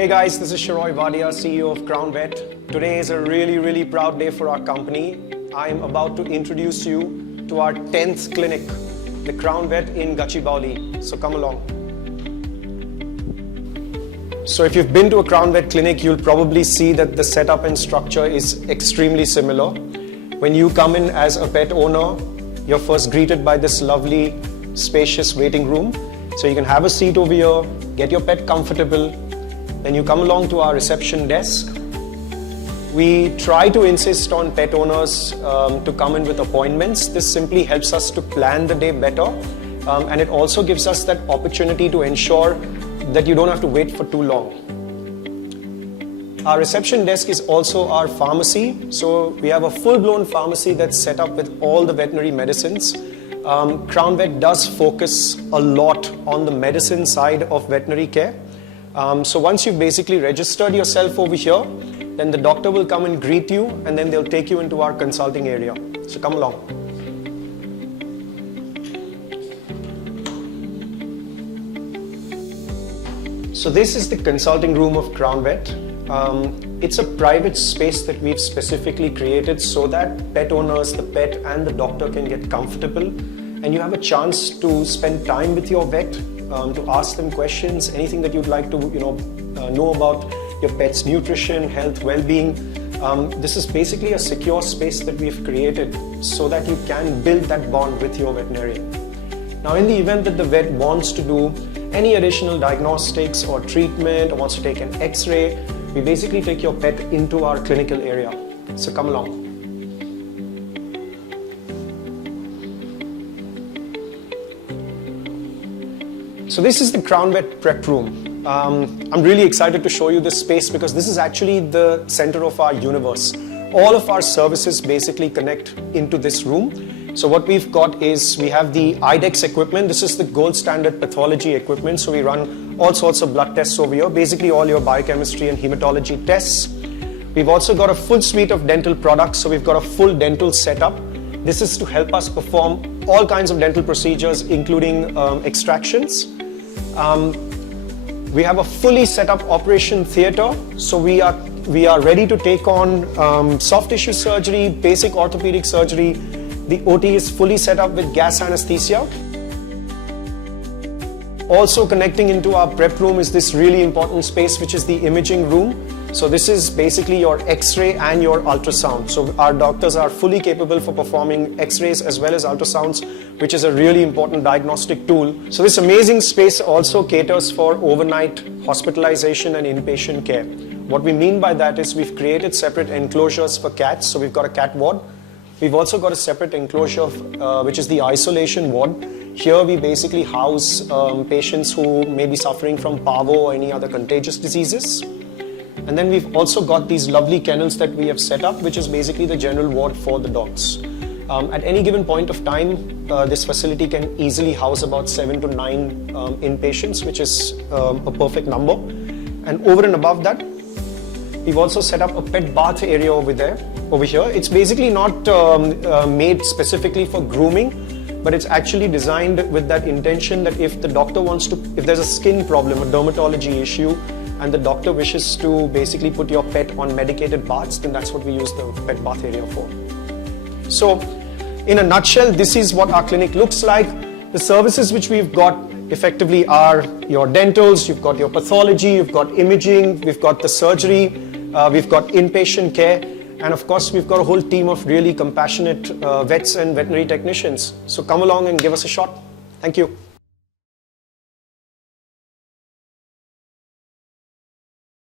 Hey guys, this is Sheroy Wadia, CEO of Crown Vet. Today is a really proud day for our company. I am about to introduce you to our 10th clinic, the Crown Vet in Gachibowli. So come along. So if you've been to a Crown Vet clinic, you'll probably see that the setup and structure is extremely similar. When you come in as a pet owner, you're first greeted by this lovely, spacious waiting room. So you can have a seat over here, get your pet comfortable. Then you come along to our reception desk. We try to insist on pet owners to come in with appointments. This simply helps us to plan the day better, and it also gives us that opportunity to ensure that you don't have to wait for too long. Our reception desk is also our pharmacy. So we have a full-blown pharmacy that's set up with all the veterinary medicines. Crown Vet does focus a lot on the medicine side of veterinary care. So once you've basically registered yourself over here, then the doctor will come and greet you, and then they'll take you into our consulting area. So come along. So this is the consulting room of Crown Vet. It's a private space that we've specifically created so that pet owners, the pet and the doctor can get comfortable, and you have a chance to spend time with your vet, to ask them questions, anything that you'd like to know about your pet's nutrition, health, well-being. This is basically a secure space that we've created so that you can build that bond with your veterinarian. Now, in the event that the vet wants to do any additional diagnostics or treatment or wants to take an X-ray, we basically take your pet into our clinical area. So come along. So this is the Crown Vet prep room. I'm really excited to show you this space because this is actually the center of our universe. All of our services basically connect into this room. So what we've got is we have the IDEX equipment. This is the gold standard pathology equipment. So we run all sorts of blood tests over here, basically all your biochemistry and hematology tests. We've also got a full suite of dental products. So we've got a full dental setup. This is to help us perform all kinds of dental procedures, including extractions. We have a fully set up operation theater. So we are ready to take on soft tissue surgery, basic orthopedic surgery. The OT is fully set up with gas anesthesia. Also connecting into our prep room is this really important space, which is the imaging room. So this is basically your X-ray and your ultrasound. So our doctors are fully capable for performing X-rays as well as ultrasounds, which is a really important diagnostic tool. So this amazing space also caters for overnight hospitalization and inpatient care. What we mean by that is we've created separate enclosures for cats. So we've got a cat ward. We've also got a separate enclosure, which is the isolation ward. Here we basically house patients who may be suffering from parvo or any other contagious diseases. And then we've also got these lovely kennels that we have set up, which is basically the general ward for the dogs. At any given point of time, this facility can easily house about 7 to 9 inpatients, which is a perfect number. And over and above that, we've also set up a pet bath area over here. It's basically not made specifically for grooming, but it's actually designed with that intention that if the doctor wants to, if there's a skin problem, a dermatology issue, and the doctor wishes to basically put your pet on medicated baths, then that's what we use the pet bath area for. So, in a nutshell, this is what our clinic looks like. The services which we've got effectively are your dentals, you've got your pathology, you've got imaging, we've got the surgery, we've got inpatient care, and of course we've got a whole team of really compassionate vets and veterinary technicians. So come along and give us a shot. Thank you.